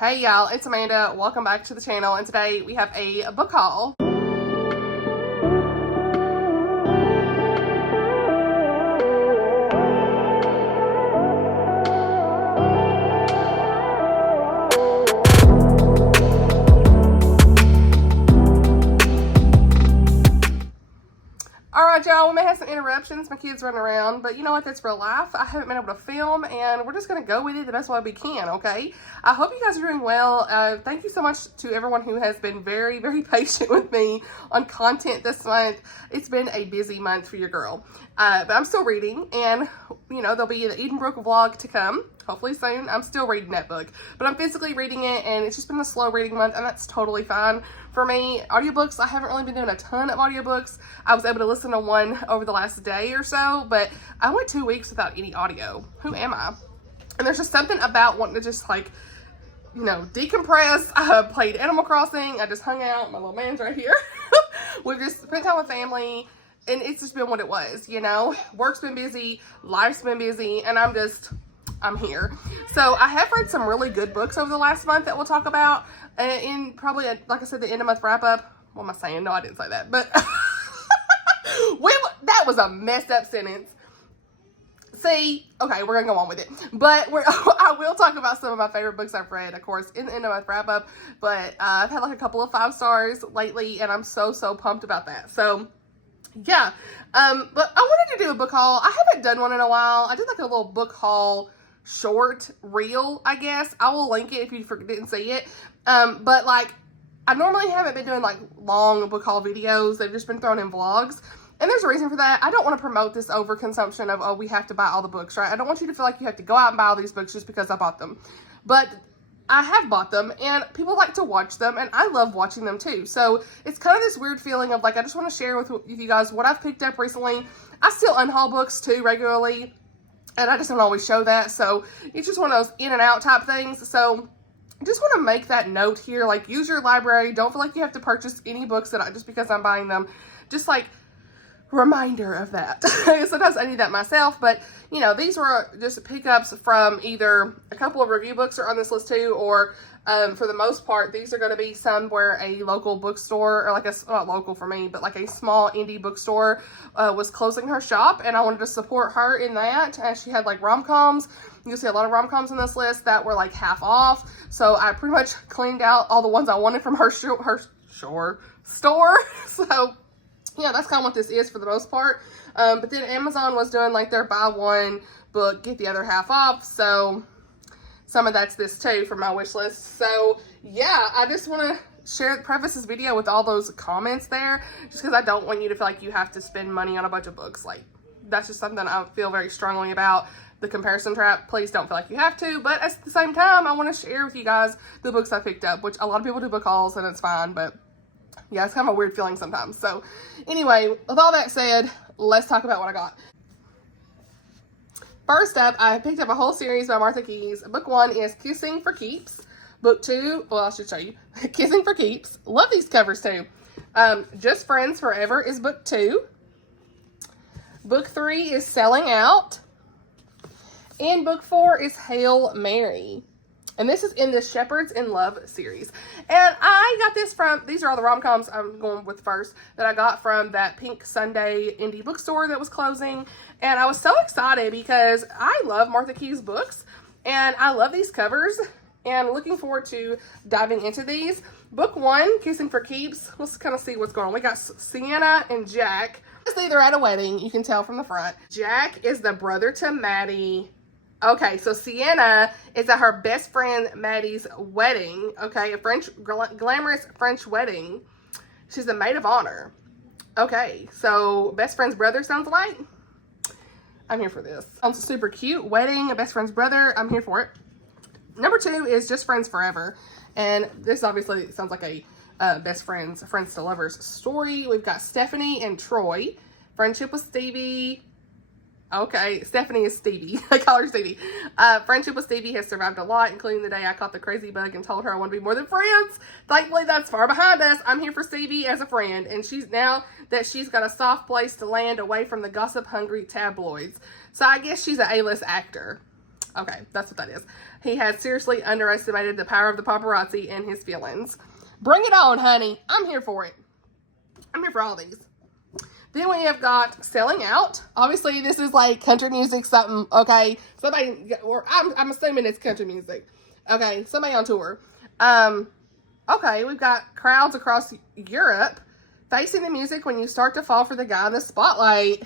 Hey y'all, it's Amanda. Welcome back to the channel, and today we have a book haul. Alright y'all, we may have some interruptions, my kids running around, but you know what, that's real life. I haven't been able to film, and we're just going to go with it the best way we can, okay? I hope you guys are doing well. Thank you so much to everyone who has been very, very patient with me on content this month. It's been a busy month for your girl. But I'm still reading, and you know, there'll be the Edenbrook vlog to come, hopefully soon. I'm still reading that book, but I'm physically reading it, and it's just been a slow reading month, and that's totally fine for me. Audiobooks, I haven't really been doing a ton of audiobooks. I was able to listen to one over the last day or so, but I went 2 weeks without any audio. Who am I? And there's just something about wanting to just, like, you know, decompress. I played Animal Crossing. I just hung out. My little man's right here. We've just spent time with family, and it's just been what it was, you know? Work's been busy, life's been busy, and I'm here. So I have read some really good books over the last month that we'll talk about in probably, like I said, the end of month wrap up. What am I saying? No, I didn't say that, but that was a messed up sentence. See, okay, we're gonna go on with it, but I will talk about some of my favorite books I've read, of course, in the end of month wrap up, but I've had like a couple of 5 stars lately, and I'm so pumped about that. So yeah, but I wanted to do a book haul. I haven't done one in a while. I did like a little book haul short reel, I guess. I will link it if you didn't see it. But like, I normally haven't been doing like long book haul videos. They've just been thrown in vlogs. And there's a reason for that. I don't want to promote this overconsumption of, oh, we have to buy all the books, right? I don't want you to feel like you have to go out and buy all these books just because I bought them. But I have bought them, and people like to watch them, and I love watching them too. So it's kind of this weird feeling of like, I just want to share with you guys what I've picked up recently. I still unhaul books too regularly, and I just don't always show that. So it's just one of those in and out type things. So I just want to make that note here, like, use your library. Don't feel like you have to purchase any books just because I'm buying them. Just like, reminder of that. Sometimes I need that myself, but you know, these were just pickups from either a couple of review books are on this list too, or for the most part, these are going to be some where a local bookstore, or like not local for me, but like a small indie bookstore was closing her shop, and I wanted to support her in that. And she had like rom-coms. You'll see a lot of rom-coms on this list that were like half off, so I pretty much cleaned out all the ones I wanted from her store. So yeah, that's kind of what this is for the most part. But then Amazon was doing like their buy one book, get the other half off. So some of that's this too from my wish list. So yeah, I just want to preface this video with all those comments there, just because I don't want you to feel like you have to spend money on a bunch of books. Like, that's just something I feel very strongly about. The comparison trap, please don't feel like you have to. But at the same time, I want to share with you guys the books I picked up, which a lot of people do book hauls, and it's fine, but yeah, it's kind of a weird feeling sometimes. So anyway, with all that said, let's talk about what I got. First up, I picked up a whole series by Martha Keyes. Book 1 is Kissing for Keeps. Book 2, well, I should show you. Kissing for Keeps. Love these covers too. Just Friends Forever is book 2. Book 3 is Selling Out. And book 4 is Hail Mary. And this is in the Shepherds in Love series. And I got this from, these are all the rom-coms I'm going with first, that I got from that Pink Sunday indie bookstore that was closing. And I was so excited because I love Martha Keyes books, and I love these covers, and looking forward to diving into these. Book 1, Kissing for Keeps. Let's kind of see what's going on. We got Sienna and Jack. They're at a wedding, you can tell from the front. Jack is the brother to Maddie. Okay, so Sienna is at her best friend Maddie's wedding. Okay, a glamorous French wedding. She's the maid of honor. Okay, so best friend's brother sounds like. I'm here for this. Sounds super cute. Wedding, a best friend's brother. I'm here for it. Number 2 is Just Friends Forever. And this obviously sounds like a best friends to lovers story. We've got Stephanie and Troy. Friendship with Stevie. Okay, Stephanie is Stevie. I call her Stevie. Friendship with Stevie has survived a lot, including the day I caught the crazy bug and told her I want to be more than friends. Thankfully, that's far behind us. I'm here for Stevie as a friend, and she's got a soft place to land away from the gossip-hungry tabloids. So I guess she's an A-list actor. Okay, that's what that is. He has seriously underestimated the power of the paparazzi and his feelings. Bring it on, honey. I'm here for it. I'm here for all these. Then we have got Selling Out. Obviously, this is like country music something, okay? Somebody, or I'm assuming it's country music. Okay, somebody on tour. Okay, we've got crowds across Europe facing the music when you start to fall for the guy in the spotlight.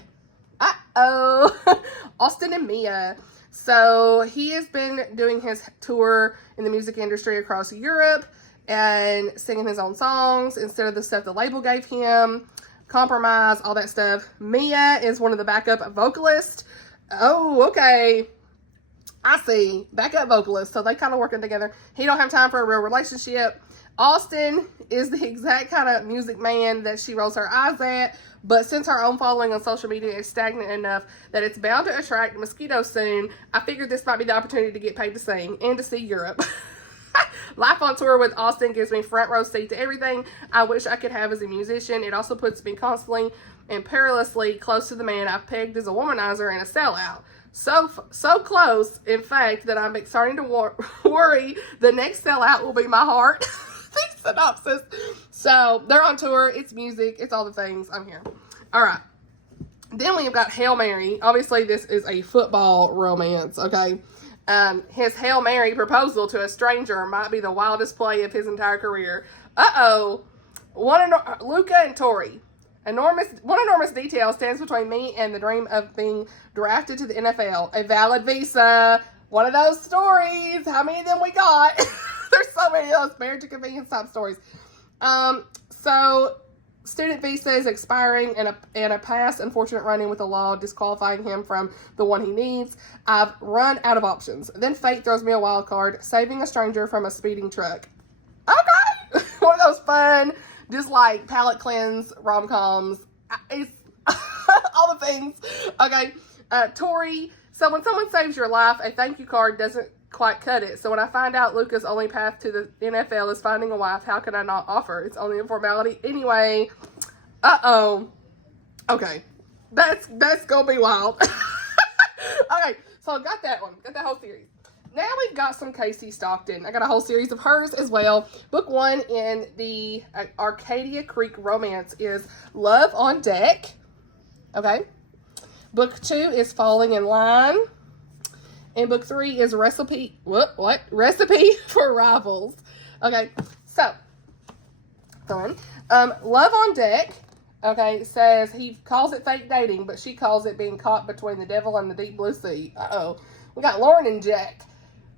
Uh-oh. Austin and Mia. So he has been doing his tour in the music industry across Europe and singing his own songs instead of the stuff the label gave him. Compromise, all that stuff. Mia is one of the backup vocalists. Oh, okay. I see. Backup vocalists. So they kind of working together. He don't have time for a real relationship. Austin is the exact kind of music man that she rolls her eyes at. But since her own following on social media is stagnant enough that it's bound to attract mosquitoes soon, I figured this might be the opportunity to get paid to sing and to see Europe. Life on tour with Austin gives me front row seat to everything I wish I could have as a musician. It also puts me constantly and perilously close to the man I've pegged as a womanizer and a sellout. So close, in fact, that I'm starting to worry the next sellout will be my heart. Synopsis. So they're on tour. It's music. It's all the things. I'm here. All right. Then we've got Hail Mary. Obviously, this is a football romance. Okay. His Hail Mary proposal to a stranger might be the wildest play of his entire career. Uh-oh. Luca and Tori. One enormous detail stands between me and the dream of being drafted to the NFL. A valid visa. One of those stories. How many of them we got? There's so many of those marriage to convenience type stories. So student visa is expiring and a past unfortunate run-in with the law disqualifying him from the one he needs. I've run out of options. Then fate throws me a wild card, saving a stranger from a speeding truck. Okay. One of those fun, just like palate cleanse rom-coms. It's all the things. Okay. Tori, so when someone saves your life, a thank you card doesn't quite cut it. So when I find out Luca's only path to the NFL is finding a wife, how can I not offer? It's only a formality anyway. Uh-oh. Okay. That's gonna be wild. Okay, so I got that one. Got that whole series. Now we've got some Casey Stockton. I got a whole series of hers as well. Book 1 in the Arcadia Creek romance is Love on Deck. Okay. Book 2 is Falling in Line. And book 3 is Recipe for Rivals. Okay, so fun. Love on Deck, okay, says he calls it fake dating, but she calls it being caught between the devil and the deep blue sea. Uh-oh. We got Lauren and Jack.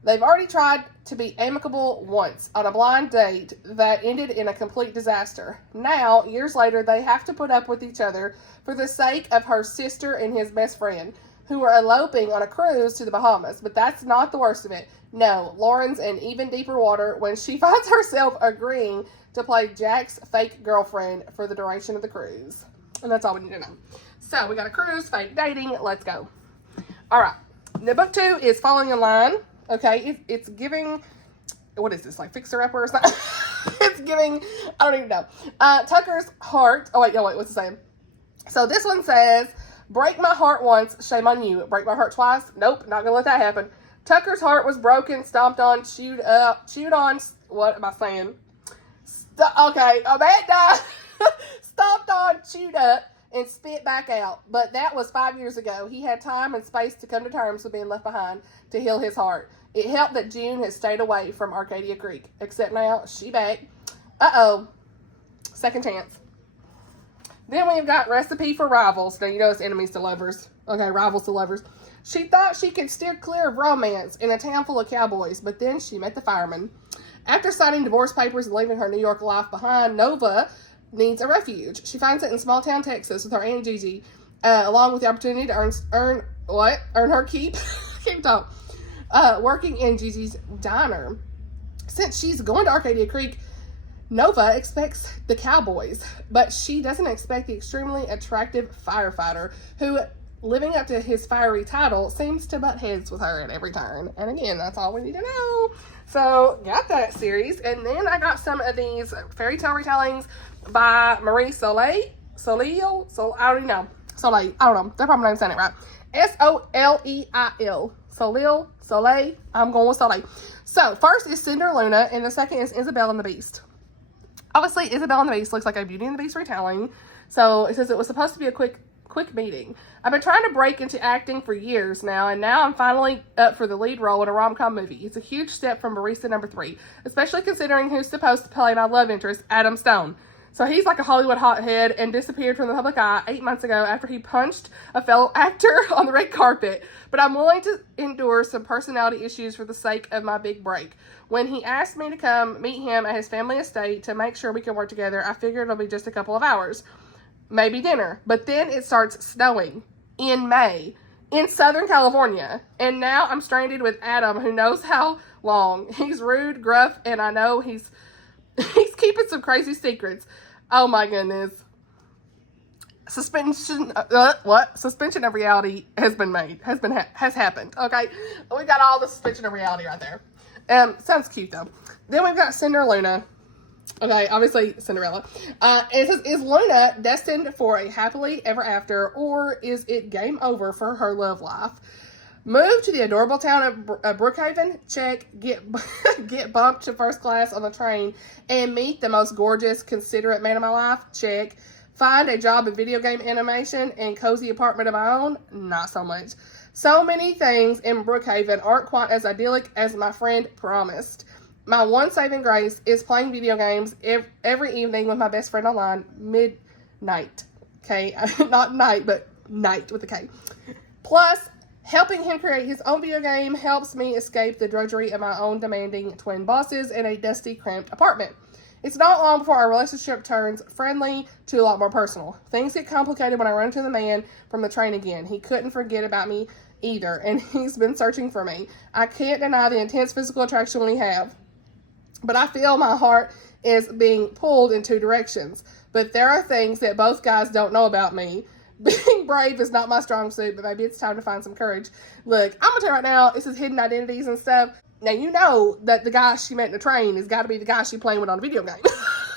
They've already tried to be amicable once on a blind date that ended in a complete disaster. Now, years later, they have to put up with each other for the sake of her sister and his best friend, who are eloping on a cruise to the Bahamas. But that's not the worst of it. No, Lauren's in even deeper water when she finds herself agreeing to play Jack's fake girlfriend for the duration of the cruise. And that's all we need to know. So, we got a cruise, fake dating. Let's go. All right. The book 2 is Falling in Line. Okay, it's giving, what is this, like Fixer Upper or something? It's giving, I don't even know. Tucker's heart, what's it saying? So this one says, break my heart once, shame on you. Break my heart twice? Nope, not gonna let that happen. Tucker's heart was broken, stomped on, chewed on, what am I saying? Amanda! Stomped on, chewed up, and spit back out. But that was 5 years ago. He had time and space to come to terms with being left behind to heal his heart. It helped that June has stayed away from Arcadia Creek. Except now, she back. Uh-oh. Second chance. Then we've got Recipe for Rivals. Now, you know it's enemies to lovers. Okay, rivals to lovers. She thought she could steer clear of romance in a town full of cowboys, but then she met the fireman. After signing divorce papers and leaving her New York life behind, Nova needs a refuge. She finds it in small town Texas with her Aunt Gigi, along with the opportunity to earn her keep. Keep talking. Working in Gigi's diner. Since she's going to Arcadia Creek, Nova expects the cowboys, but she doesn't expect the extremely attractive firefighter who, living up to his fiery title, seems to butt heads with her at every turn. And again, that's all we need to know. So, got that series. And then I got some of these fairy tale retellings by Marie Soleil. I don't know. Soleil. I don't know. They're probably not saying it right. Soleil. Soleil. I'm going with Soleil. So, first is Cinder Luna, and the second is Isabelle and the Beast. Obviously, Isabelle and the Beast looks like a Beauty and the Beast retelling. So, it says it was supposed to be a quick meeting. I've been trying to break into acting for years now, and now I'm finally up for the lead role in a rom-com movie. It's a huge step from barista number 3, especially considering who's supposed to play my love interest, Adam Stone. So he's like a Hollywood hothead and disappeared from the public eye 8 months ago after he punched a fellow actor on the red carpet. But I'm willing to endure some personality issues for the sake of my big break. When he asked me to come meet him at his family estate to make sure we can work together, I figured it'll be just a couple of hours. Maybe dinner. But then it starts snowing in May in Southern California. And now I'm stranded with Adam, who knows how long. He's rude, gruff, and I know he's keeping some crazy secrets. Oh my goodness. Suspension of reality has been made. Has happened. Okay. We got all the suspension of reality right there. Sounds cute though. Then we've got Cinder Luna. Okay, obviously Cinderella. It says, is Luna destined for a happily ever after, or is it game over for her love life? Move to the adorable town of Brookhaven, check. Get bumped to first class on the train, and meet the most gorgeous, considerate man of my life, check. Find a job in video game animation and cozy apartment of my own, not so much. So many things in Brookhaven aren't quite as idyllic as my friend promised. My one saving grace is playing video games every evening with my best friend online, midnight. Okay, not night, but night with a K. Plus, helping him create his own video game helps me escape the drudgery of my own demanding twin bosses in a dusty, cramped apartment. It's not long before our relationship turns friendly to a lot more personal. Things get complicated when I run into the man from the train again. He couldn't forget about me either, and he's been searching for me. I can't deny the intense physical attraction we have, but I feel my heart is being pulled in 2 directions. But there are things that both guys don't know about me. Being brave is not my strong suit, but maybe it's time to find some courage. Look, I'm gonna tell you right now, this is hidden identities and stuff. Now, you know that the guy she met in the train has got to be the guy she playing with on a video game.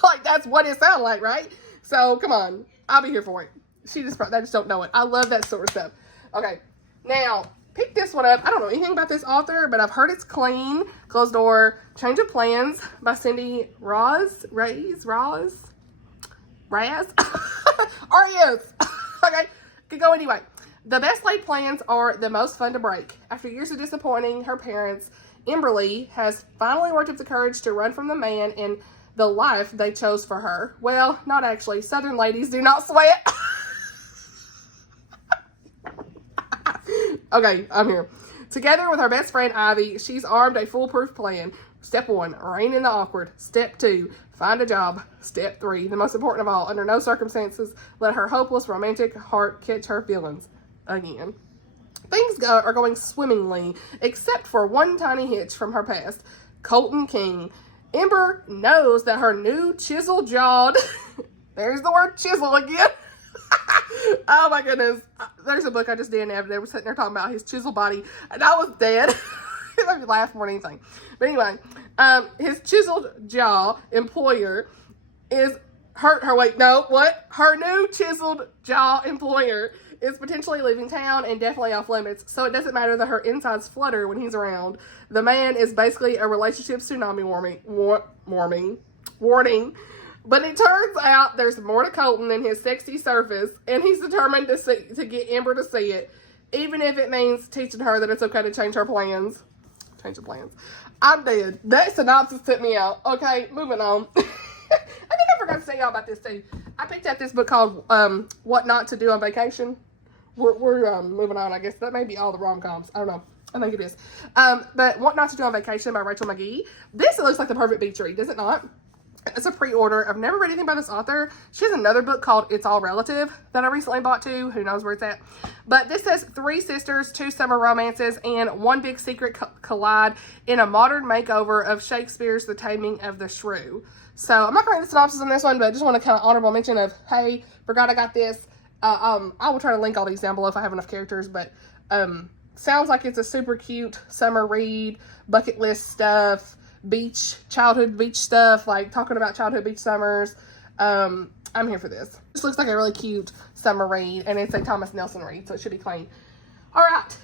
Like, that's what it sounds like, right? So, come on. I'll be here for it. They just don't know it. I love that sort of stuff. Okay, now, pick this one up. I don't know anything about this author, but I've heard it's clean. Closed Door, Change of Plans by Cindy Raz. R-E-S. Okay, could go anyway. The best laid plans are the most fun to break. After years of disappointing her parents, Brûlée has finally worked up the courage to run from the man and the life they chose for her. Well, not actually. Southern ladies do not sweat. Okay, I'm here. Together with her best friend, Ivy, she's armed a foolproof plan. Step 1, rein in the awkward. Step 2, find a job. Step 3, the most important of all, under no circumstances, let her hopeless romantic heart catch her feelings again. Things are going swimmingly, except for one tiny hitch from her past. Colton King. Ember knows that her new chisel-jawed... There's the word chisel again. Oh my goodness. There's a book I just did and they were sitting there talking about his chisel body, and I was dead. It made me laugh more than anything. But anyway, his chiseled jaw employer is her new chiseled jaw employer is potentially leaving town and definitely off limits, so it doesn't matter that her insides flutter when he's around. The man is basically a relationship tsunami warning. But it turns out there's more to Colton than his sexy surface, and he's determined to get Ember to see it, even if it means teaching her that it's okay to change her plans. Change the plans. I'm dead. That synopsis took me out. Okay, moving on. I think I forgot to say y'all about this too. I picked up this book called What Not to Do on Vacation. We're moving on, I guess. That may be all the rom-coms. I don't know. I think it is. But What Not to Do on Vacation by Rachel MaGee. This looks like the perfect beach read, does it not? It's a pre-order. I've never read anything by this author. She has another book called It's All Relative that I recently bought too. Who knows where it's at. But this says 3 sisters, 2 summer romances, and one big secret collide in a modern makeover of Shakespeare's The Taming of the Shrew. So I'm not going to read the synopsis on this one, but I just want to kind of honorable mention of, hey, forgot I got this. I will try to link all these down below if I have enough characters, but sounds like it's a super cute summer read, bucket list stuff. Childhood beach stuff, like talking about childhood beach summers. I'm here for this. This looks like a really cute summer read, and it's a Thomas Nelson read, so it should be clean. All right.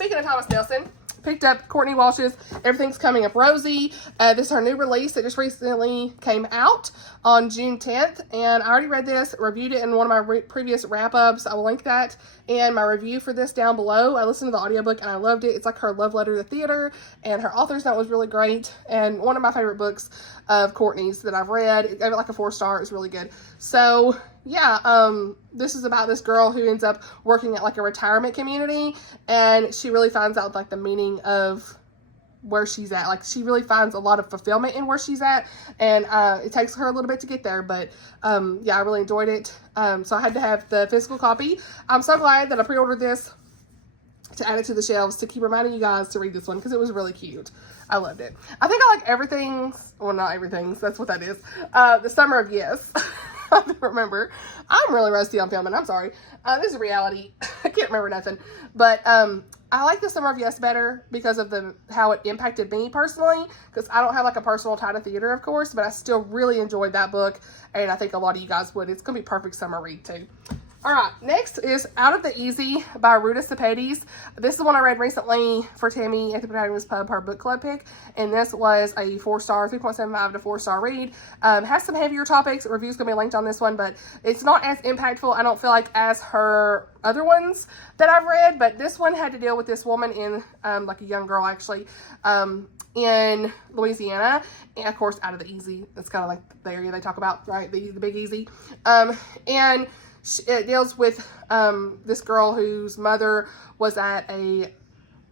speaking of Thomas Nelson, picked up Courtney Walsh's Everything's Coming Up Rosie. This is her new release that just recently came out on June 10th. And I already read this, reviewed it in one of my previous wrap-ups. I will link that and my review for this down below. I listened to the audiobook and I loved it. It's like her love letter to theater, and her author's note was really great. And one of my favorite books of Courtney's that I've read. It gave it like a 4-star. It's really good. So yeah, this is about this girl who ends up working at like a retirement community, and she really finds out like the meaning of where she's at. Like, she really finds a lot of fulfillment in where she's at, and it takes her a little bit to get there, but yeah, I really enjoyed it. So I had to have the physical copy. I'm so glad that I pre-ordered this to add it to the shelves, to keep reminding you guys to read this one, because it was really cute. I loved it. I think I like Everything's, well, not Everything's, that's what that is, The Summer of Yes. I don't remember. I'm really rusty on filming. I'm sorry. This is reality. I can't remember nothing. But I like The Summer of Yes better because of how it impacted me personally. Because I don't have like a personal tie to theater, of course, but I still really enjoyed that book, and I think a lot of you guys would. It's gonna be a perfect summer read too. All right, next is Out of the Easy by Ruta Sepetys. This is one I read recently for Tammy at the Protagonist Pub, her book club pick, and this was a 4-star, 3.75 to 4-star read. Has some heavier topics. Review's gonna be linked on this one, but it's not as impactful, I don't feel like, as her other ones that I've read. But this one had to deal with this woman in, like a young girl actually, in Louisiana, and of course Out of the Easy. That's kind of like the area they talk about, right? The Big Easy, and it deals with this girl whose mother was at a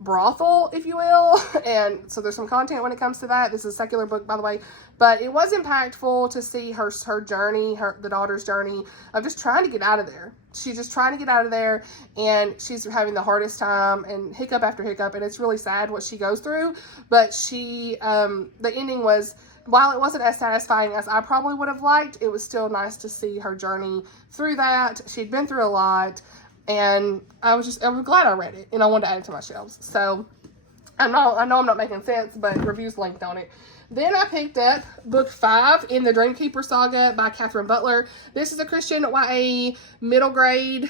brothel, if you will, and so there's some content when it comes to that. This is a secular book, by the way, but it was impactful to see her journey, the daughter's journey of just trying to get out of there. She's just trying to get out of there, and she's having the hardest time, and hiccup after hiccup, and it's really sad what she goes through. But she, the ending was, while it wasn't as satisfying as I probably would have liked, it was still nice to see her journey through that. She'd been through a lot, and I was glad I read it, and I wanted to add it to my shelves. So I know I'm not making sense, but reviews linked on it. Then I picked up book 5 in the Dreamkeeper saga by Catherine Butler. This is a Christian YA middle grade,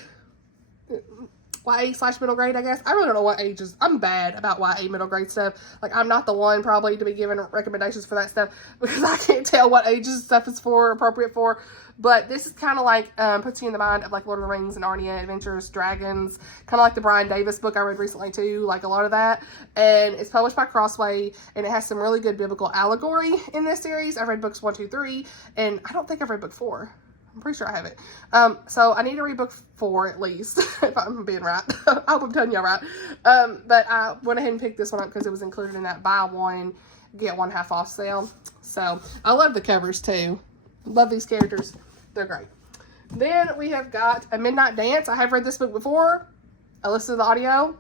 YA/middle grade, I guess. I really don't know what ages. I'm bad about YA middle grade stuff. Like, I'm not the one probably to be giving recommendations for that stuff, because I can't tell what ages stuff is appropriate for. But this is kind of like, puts you in the mind of like Lord of the Rings and Narnia Adventures, Dragons, kind of like the Brian Davis book I read recently too, like a lot of that. And it's published by Crossway, and it has some really good biblical allegory in this series. I've read books 1, 2, 3, and I don't think I've read book 4. I'm pretty sure I have it. So I need to read book 4 at least, if I'm being right. I hope I'm telling you right. But I went ahead and picked this one up because it was included in that buy one, get one half off sale. So I love the covers too. Love these characters. They're great. Then we have got A Midnight Dance. I have read this book before. I listened to the audio,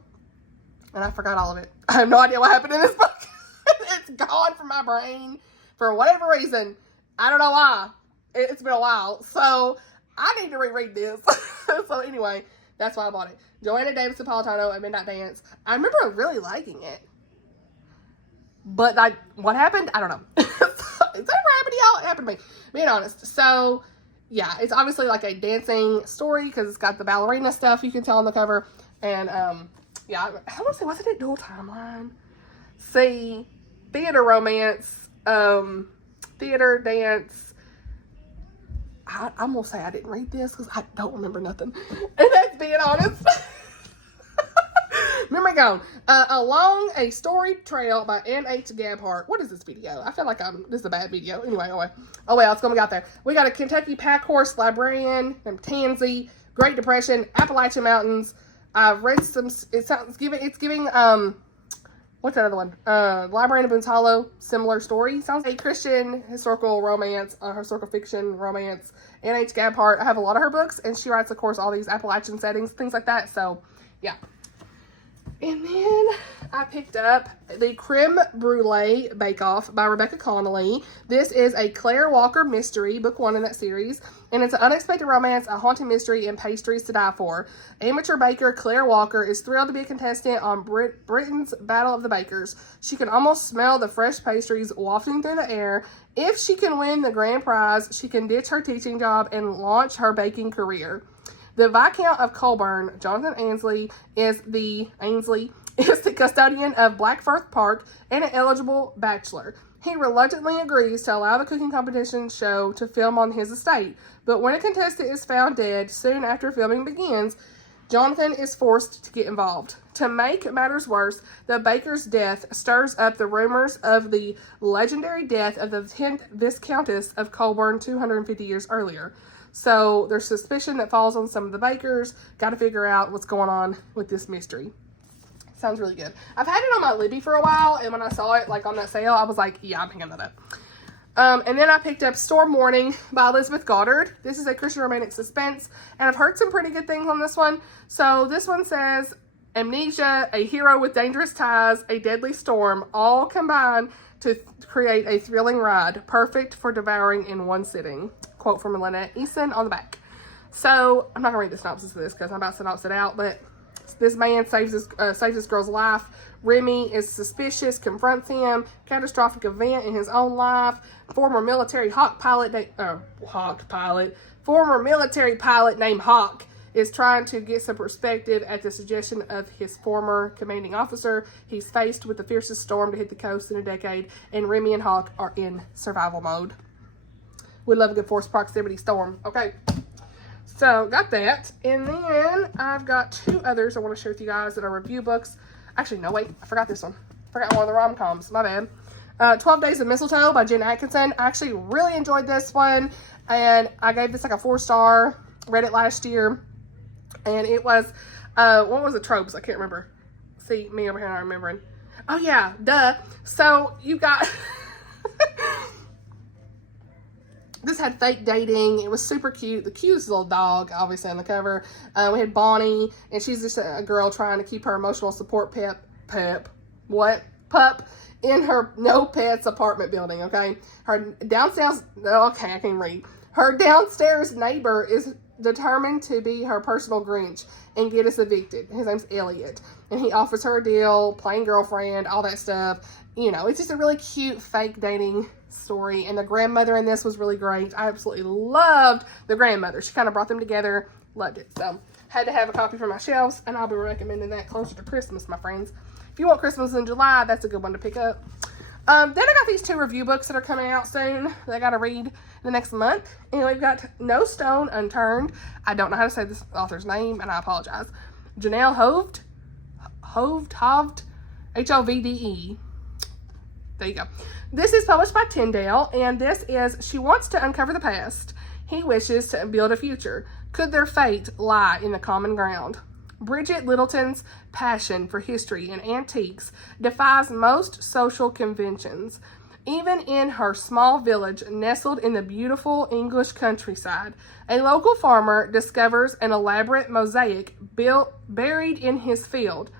and I forgot all of it. I have no idea what happened in this book. It's gone from my brain for whatever reason. I don't know why. It's been a while, so I need to reread this. So anyway, that's why I bought it. Joanna, Davidson, Politano, A Midnight Dance. I remember really liking it, but like, what happened? I don't know. Is that ever happened to y'all? It happened to me, being honest. So yeah, it's obviously like a dancing story because it's got the ballerina stuff you can tell on the cover. And yeah, I want to say, wasn't it dual timeline? See, theater romance, theater dance. I'm gonna say I didn't read this because I don't remember nothing, and that's being honest. Memory gone. Along a Storied Trail by N.H. Gabhart. What is this video? I feel like this is a bad video. Anyway, oh well, it's gonna be out there. We got a Kentucky pack horse librarian named Tansy, Great Depression, Appalachian Mountains. I've read some. It's giving what's that other one? Librarian of Boone's Hollow, similar story. Sounds like a Christian historical romance, historical fiction romance. N.H. Gabhart. I have a lot of her books, and she writes, of course, all these Appalachian settings, things like that. So, yeah. And then I picked up the Creme Brûlée Bake Off by Rebecca Connolly. This is a Claire Walker mystery, book 1 in that series. And it's an unexpected romance, a haunting mystery, and pastries to die for. Amateur baker Claire Walker is thrilled to be a contestant on Britain's Battle of the Bakers. She can almost smell the fresh pastries wafting through the air. If she can win the grand prize, she can ditch her teaching job and launch her baking career. The Viscount of Colburn, Jonathan Ainsley, is the is the custodian of Blackfirth Park and an eligible bachelor. He reluctantly agrees to allow the cooking competition show to film on his estate, but when a contestant is found dead soon after filming begins, Jonathan is forced to get involved. To make matters worse, the baker's death stirs up the rumors of the legendary death of the 10th Viscountess of Colburn 250 years earlier. So there's suspicion that falls on some of the bakers. Got to figure out what's going on with this mystery. Sounds really good. I've had it on my Libby for a while, and when I saw it like on that sale, I was like, yeah, I'm picking that up. And then I picked up Storm Warning by Elizabeth Goddard. This is a Christian romantic suspense, and I've heard some pretty good things on this one. So this one says, amnesia, a hero with dangerous ties, a deadly storm, all combine to create a thrilling ride, perfect for devouring in one sitting. Quote from Lynette Easton on the back. So I'm not gonna read the synopsis of this because I'm about to synopsis it out, but this man saves this girl's life. Remy is suspicious, confronts him. Catastrophic event in his own life. Former military pilot named Hawk is trying to get some perspective at the suggestion of his former commanding officer. He's faced with the fiercest storm to hit the coast in a decade, and Remy and Hawk are in survival mode. We love a good force proximity storm. Okay. So, got that. And then I've got two others I want to share with you guys that are review books. Actually, no, wait. I forgot this one. I forgot one of the rom-coms. My bad. 12 Days of Mistletoe by Jen Atkinson. I actually really enjoyed this one. And I gave this like a 4-star. Read it last year. And it was, what was the tropes? I can't remember. See, me over here not remembering. Oh, yeah. Duh. So, you got... This had fake dating. It was super cute. The cutest little dog, obviously, on the cover. We had Bonnie, and she's just a girl trying to keep her emotional support pup in her no pets apartment building, okay? Her downstairs, okay, I can't read. Her downstairs neighbor is determined to be her personal Grinch and get us evicted. His name's Elliot. And he offers her a deal, plain girlfriend, all that stuff. You know, it's just a really cute fake dating story. And the grandmother in this was really great. I absolutely loved the grandmother. She kind of brought them together. Loved it. So, had to have a copy for my shelves, and I'll be recommending that closer to Christmas, my friends. If you want Christmas in July, that's a good one to pick up. Then I got these two review books that are coming out soon that I got to read the next month. And we've got No Stone Unturned. I don't know how to say this author's name, and I apologize. Jenelle Hovde, H-O-V-D-E. There you go. This is published by Tyndale, and this is, she wants to uncover the past. He wishes to build a future. Could their fate lie in the common ground? Bridget Littleton's passion for history and antiques defies most social conventions. Even in her small village nestled in the beautiful English countryside, a local farmer discovers an elaborate mosaic buried in his field.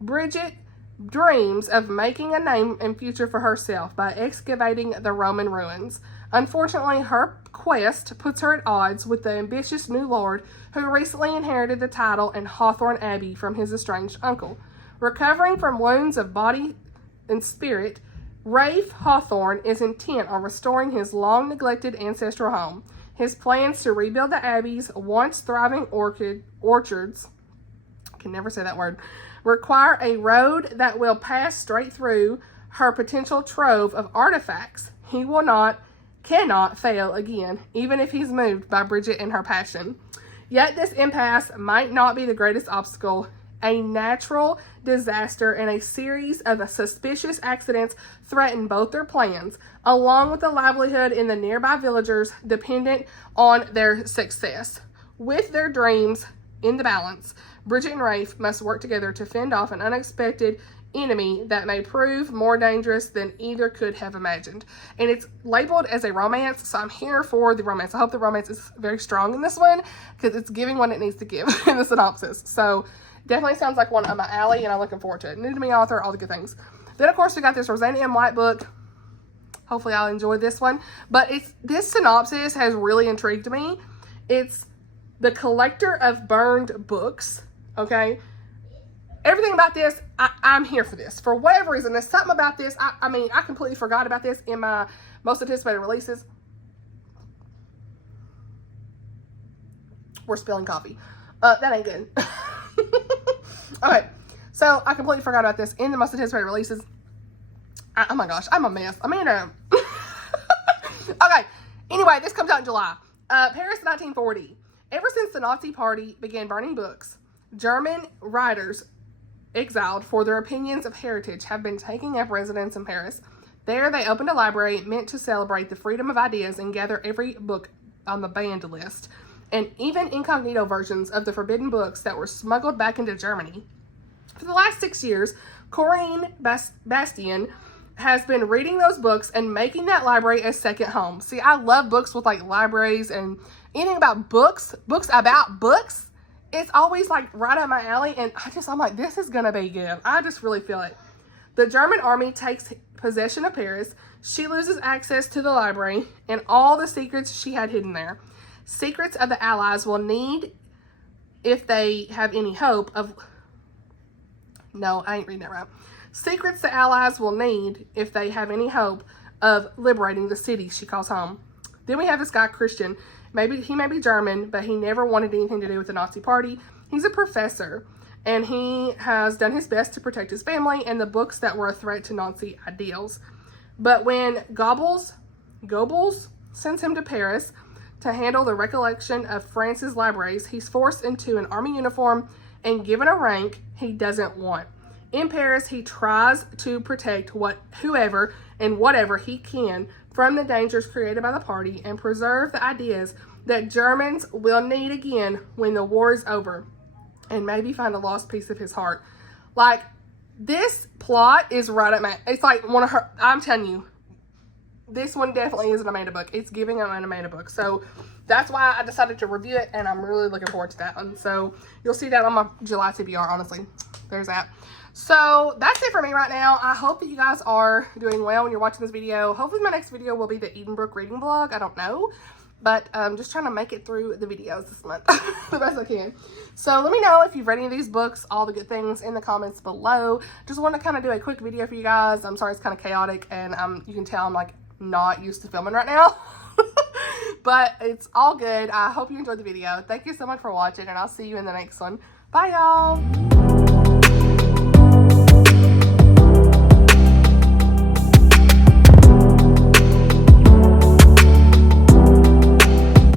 Bridget dreams of making a name and future for herself by excavating the Roman ruins. Unfortunately, her quest puts her at odds with the ambitious new lord who recently inherited the title and Hawthorne Abbey from his estranged uncle. Recovering from wounds of body and spirit, Rafe Hawthorne is intent on restoring his long-neglected ancestral home. His plans to rebuild the Abbey's once thriving orchards, I can never say that word, require a road that will pass straight through her potential trove of artifacts. He cannot fail again, even if he's moved by Bridget and her passion. Yet this impasse might not be the greatest obstacle. A natural disaster and a series of suspicious accidents threaten both their plans, along with the livelihood in the nearby villagers dependent on their success. With their dreams in the balance, Bridget and Rafe must work together to fend off an unexpected enemy that may prove more dangerous than either could have imagined. And it's labeled as a romance, so I'm here for the romance. I hope the romance is very strong in this one because it's giving what it needs to give in the synopsis. So definitely sounds like one up my alley, and I'm looking forward to it. New to me author, all the good things. Then, of course, we got this Roseanna M. White book. Hopefully I'll enjoy this one. But this synopsis has really intrigued me. It's The Collector of Burned Books. Okay, everything about this, I'm here for this. For whatever reason, there's something about this. I mean, I completely forgot about this in my most anticipated releases. We're spilling coffee. That ain't good. Okay, So I completely forgot about this. In the most anticipated releases, oh my gosh, I'm a mess. Amanda. Okay, anyway, this comes out in July. Paris, 1940. Ever since the Nazi Party began burning books, German writers exiled for their opinions of heritage have been taking up residence in Paris. There, they opened a library meant to celebrate the freedom of ideas and gather every book on the banned list, and even incognito versions of the forbidden books that were smuggled back into Germany. For the last 6 years, Corinne Bastien has been reading those books and making that library a second home. See, I love books with like libraries and anything about books about books. It's always like right up my alley, and I'm like, this is gonna be good. I just really feel it. The German army takes possession of Paris. She loses access to the library and all the secrets she had hidden there. Secrets of the Allies will need if they have any hope of... No, I ain't reading that right. Secrets the Allies will need if they have any hope of liberating the city she calls home. Then we have this guy, Christian. He may be German, but he never wanted anything to do with the Nazi Party. He's a professor, and he has done his best to protect his family and the books that were a threat to Nazi ideals. But when Goebbels sends him to Paris to handle the recollection of France's libraries, he's forced into an army uniform and given a rank he doesn't want. In Paris, he tries to protect whoever and whatever he can from the dangers created by the party and preserve the ideas that Germans will need again when the war is over, and maybe find a lost piece of his heart. Like, this plot is right at my... It's like one of her... I'm telling you, this one definitely is an Amanda book. It's giving an Amanda book. So that's why I decided to review it, and I'm really looking forward to that one. So you'll see that on my July TBR, honestly. There's that. So that's it for me right now. I hope that you guys are doing well when you're watching this video. Hopefully my next video will be the Edenbrook reading vlog. I don't know. But I'm just trying to make it through the videos this month the best I can. So let me know if you've read any of these books, all the good things in the comments below. Just want to kind of do a quick video for you guys. I'm sorry it's kind of chaotic, and you can tell I'm like not used to filming right now. But it's all good. I hope you enjoyed the video. Thank you so much for watching, and I'll see you in the next one. Bye, y'all.